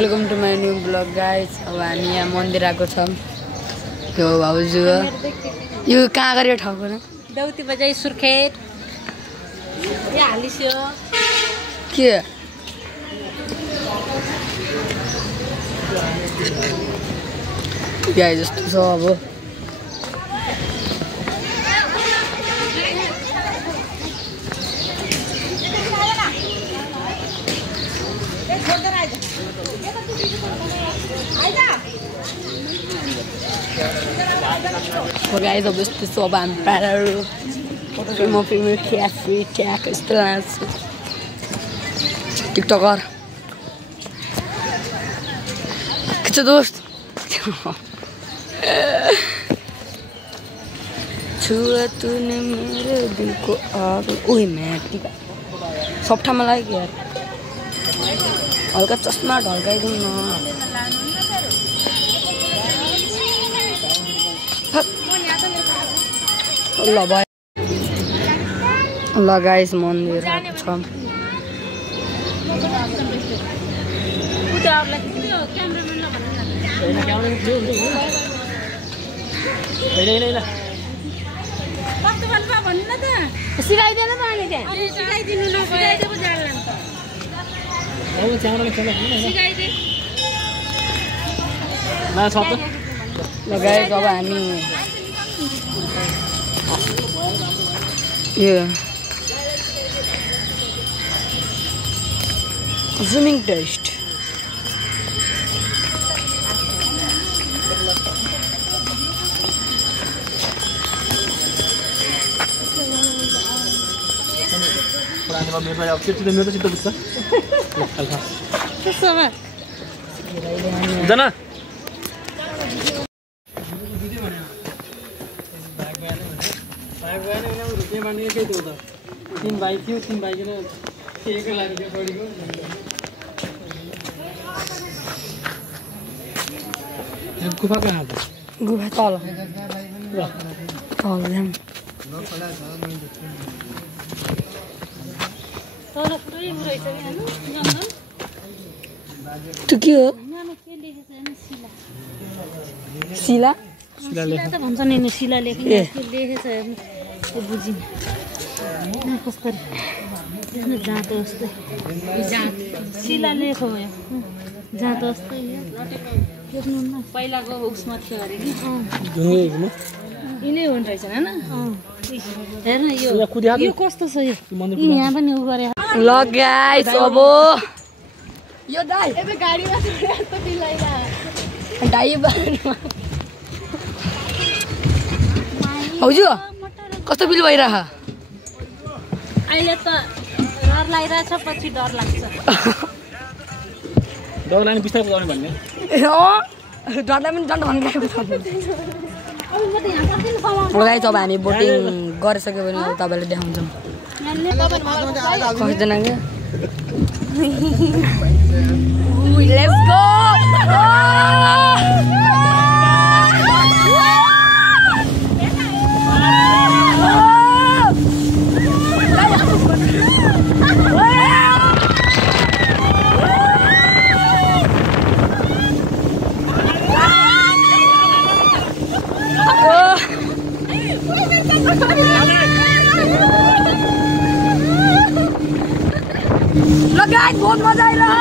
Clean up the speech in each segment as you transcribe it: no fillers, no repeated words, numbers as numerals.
Welcome to my new blog guys. अब हामी यहाँ मन्दिर आएको छौँ। यो भाउजू हो। यो कहाँ गऱ्यो ठाउँको न दौती बजाई सुर्खेत यहाँ हालिस्यो के गाई जस्तो छ अब। गाइज अब यस्तो छ। अब हामी प्याराहरू म फेरि क्याफ्री ट्याक यस्तो लान्छु। टिकटकर के छ दोस्त? छुआ तूने मेरे दिल को आग। ओए मैं टिका सब ठाउँमा लाग्यो यार। हल्का चस्मा ढल्काइदिउँ न। ल भयो। ल गाइस मन्दिर आएको छ। सिकाइदिनु न अहिले त्यहाँ सिकाइदिनु न सिकाइदिएको जान्दैन सिकाइदे ल गाइस अब हामी यो स्विमिङ टेस्ट मेरो त चित्त बुझ्छ जना तीन भाइ थियो। तीन भाइ किन केको लागि त्यो बडीको गुफा कहाँ छ? गुफा तल तल जाम। त्यो के हो? शिला शिला त भन्छ नि शिला लेखेको लेखेछ त्यो बुझिन कसरी त्यसमा जाँतो जस्तै शिला लेखो भयो जाँतो जस्तै देख्नु न पहिलाको उसमा थियो अरे नि यिनै हुने रहेछ होइन हेर्न यो कस्तो छ यो यहाँ पनि उ गरे। ल गाइस अब यो दाइ एबे गाडीमा यस्तो बिलाइरा दाइ बारमा हजुर कस्तो बिल भइरह? अहिले त डर लागिरहेछ पछि डर लाग्छ। डर लाग्ने बिस्तारै बजाउने भन्ने डरलाई पनि झन् भन्काएको छ। गाइस अब हामी बोटिङ गरिसक्यो भने तपाईँलाई देखाउँछौँ कतिजना क्या। Let's go. ल गाइस बहुत मजा आइरह।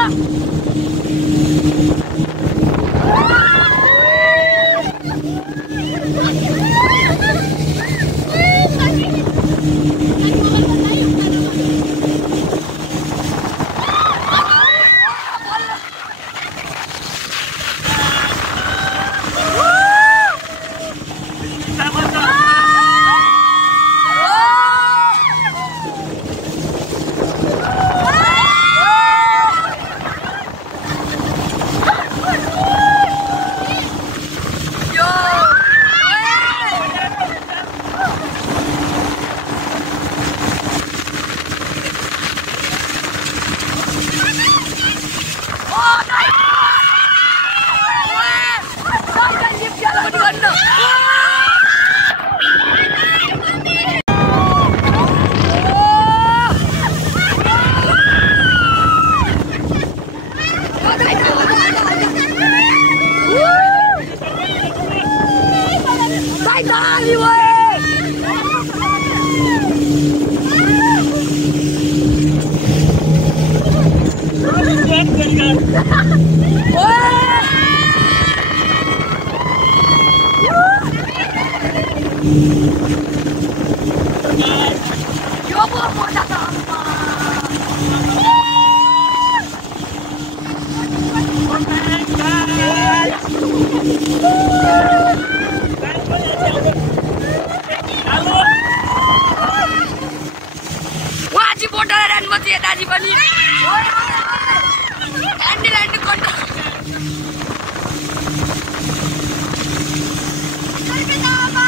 वाजी बोटर रन मत ये दाजी बनी एंडी लाइन कोट करके जावा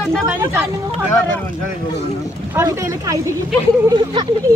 गन्दा पानी खानु म खबर अघि तैँले खाइदिए कि